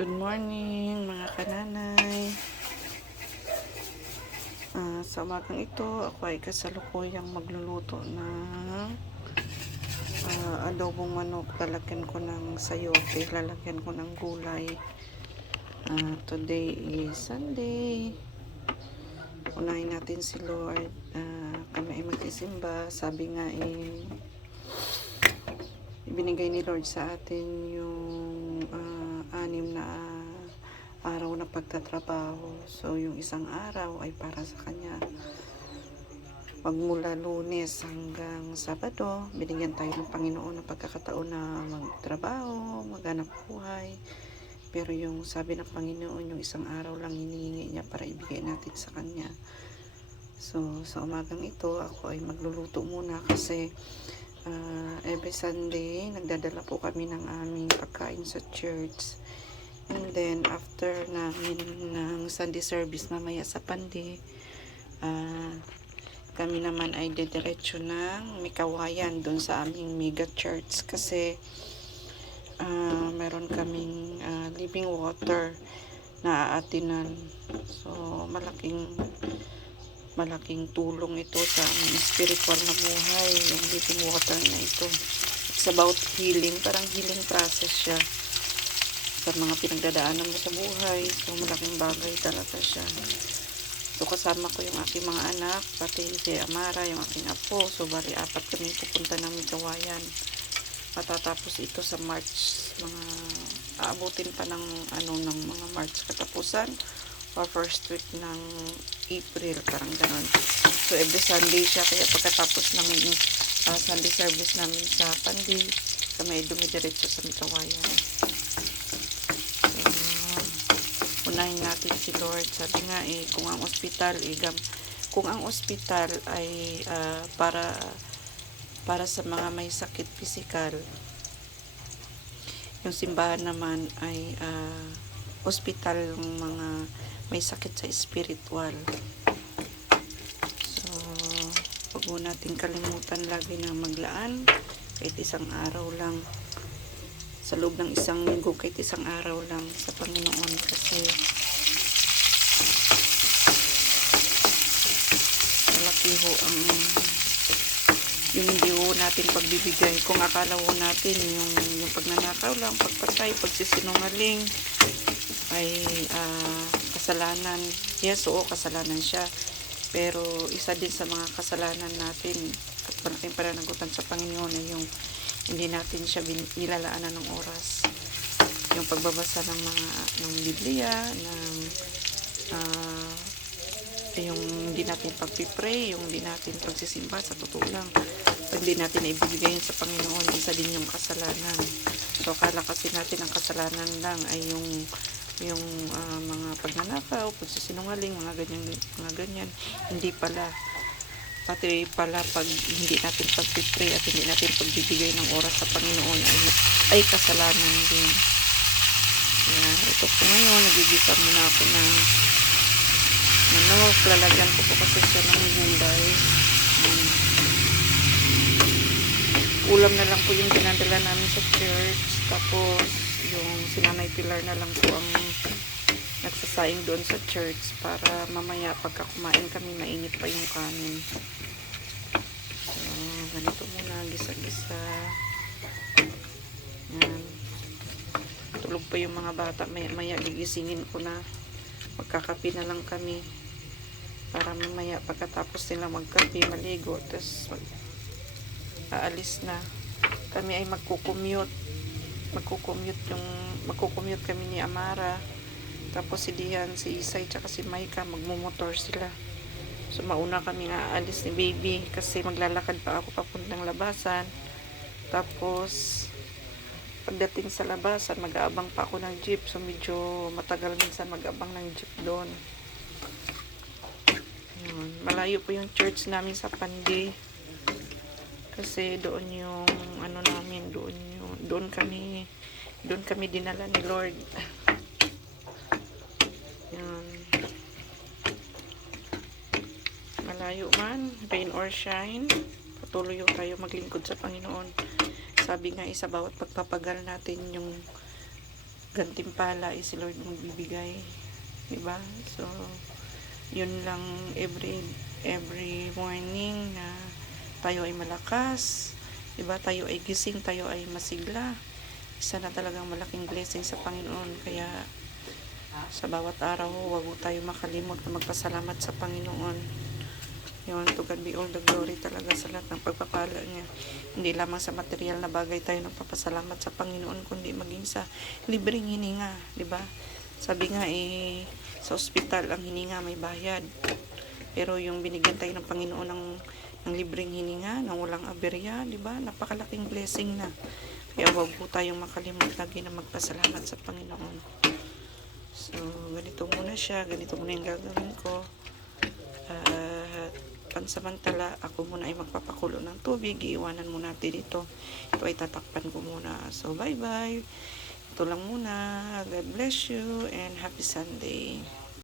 Good morning mga kananay. Sa umagang ito, ako ay kasalukuyang magluluto ng adobong manok. Lalagyan ko ng sayote, lalagyan ko ng gulay. Today is Sunday. Unahin natin si Lord. Kami ay magsisimba. Sabi nga ibinigay ni Lord sa atin yung 6 na araw na pagtatrabaho. So, yung isang araw ay para sa Kanya. Magmula Lunes hanggang Sabado, binigyan tayo ng Panginoon ng pagkakataon na magtrabaho, maghanap buhay. Pero yung sabi ng Panginoon, yung isang araw lang hinihingi niya para ibigay natin sa Kanya. So, sa umagang ito, ako ay magluluto muna kasi every Sunday, nagdadala po kami ng aming pagkain sa church. And then, after namin ng Sunday service mamaya sa Pandi, kami naman ay dediretso ng Mikawayan doon sa aming mega church kasi meron kaming living water na aatinan. So, malaking tulong ito sa aming spiritual na buhay, yung living water na ito. It's about healing, parang healing process siya sa mga pinagdadaanan mo sa buhay. So, malaking bagay talaga siya. So, kasama ko yung aking mga anak, pati si Amara, yung aking apo. So, bali 4 kami pupunta ng Mikawayan. Matatapos ito sa March, aabutin pa ng mga March katapusan or first week ng April, parang ganon. So, every Sunday siya, kaya pagkatapos ng Sunday service namin sa Pandi, kami ay dumidiretso sa Mikawayan. Unahin natin si Lord. Sabi nga kung ang ospital ay para sa mga may sakit pisikal, yung simbahan naman ay ospital ng mga may sakit sa spiritual. So, wag mo natin kalimutan lagi na maglaan kahit isang araw lang, sa loob ng isang linggo, kahit isang araw lang sa Panginoon, kasi malaki ho ang yung hindi ho natin pagbibigay. Kung akala ho natin yung pagnanakaw lang, pagpatay, pagsisinungaling ay kasalanan. Yes, oo, kasalanan siya, pero isa din sa mga kasalanan natin at malaking pananagutan sa Panginoon ay yung hindi natin siya nilalaanan ng oras. Yung pagbabasa ng Biblia, yung hindi natin pagpipray, yung hindi natin pagsisimba, sa totoo lang, pag hindi natin ibibigay yun sa Panginoon, isa din yung kasalanan. So, akala kasi natin ang kasalanan lang ay yung mga pagnanakaw, pagsisinungaling, mga ganyan. Hindi pala. Pati pala pag hindi natin pagpipray at hindi natin pagbibigay ng oras sa Panginoon ay kasalanan din. Kaya ito po ngayon, nagigisa muna ako ng manok. Lalagyan ko po kasi siya ng gulay. Ulam na lang po yung dinadala namin sa church. Tapos yung sinanay Pilar na lang po ang nagsasaing doon sa church para mamaya pagka kumain kami, mainit pa yung kanin. So, ganito muna, gisa-gisa. Yan. Tulog pa yung mga bata, maya gigisingin ko na. Magkakape na lang kami para mamaya pagkatapos nila magkape, maligo, tapos aalis na. Kami ay magkukumute kami ni Amara. Tapos si Dian, si Isay, tsaka si Maika, magmumotor sila. So, mauna kami nga aalis ni Baby kasi maglalakad pa ako papuntang labasan. Tapos, pagdating sa labasan, mag-aabang pa ako ng jeep. So, medyo matagal minsan mag-abang ng jeep doon. Malayo po yung church namin sa Pandi. Kasi doon yung namin, doon kami dinala ni Lord. Malayo man, rain or shine, patuloy tayo maglingkod sa Panginoon. Sabi nga sa bawat pagpapagal natin, yung gantimpala ay si Lord magbibigay, diba? So yun lang, every morning na tayo ay malakas, diba? Tayo ay gising, tayo ay masigla, isa na talagang malaking blessing sa Panginoon. Kaya sa bawat araw, huwag tayo makalimot na magpasalamat sa Panginoon. Yun, to God be all the glory talaga sa lahat ng pagpapala niya. Hindi lamang sa material na bagay tayo nagpapasalamat sa Panginoon, kundi maging sa libreng hininga, di ba? Sabi nga sa ospital, ang hininga may bayad. Pero yung binigyan tayo ng Panginoon ng libreng hininga, ng walang aberya, di ba? Napakalaking blessing na. Kaya huwag po tayong makalimot lagi na magpasalamat sa Panginoon. So, ganito muna siya. Ganito muna yung gagawin ko. At pansamantala, ako muna ay magpapakulo ng tubig. Iiwanan muna natin ito. Ito ay tatakpan ko muna. So, bye-bye. Ito lang muna. God bless you and happy Sunday.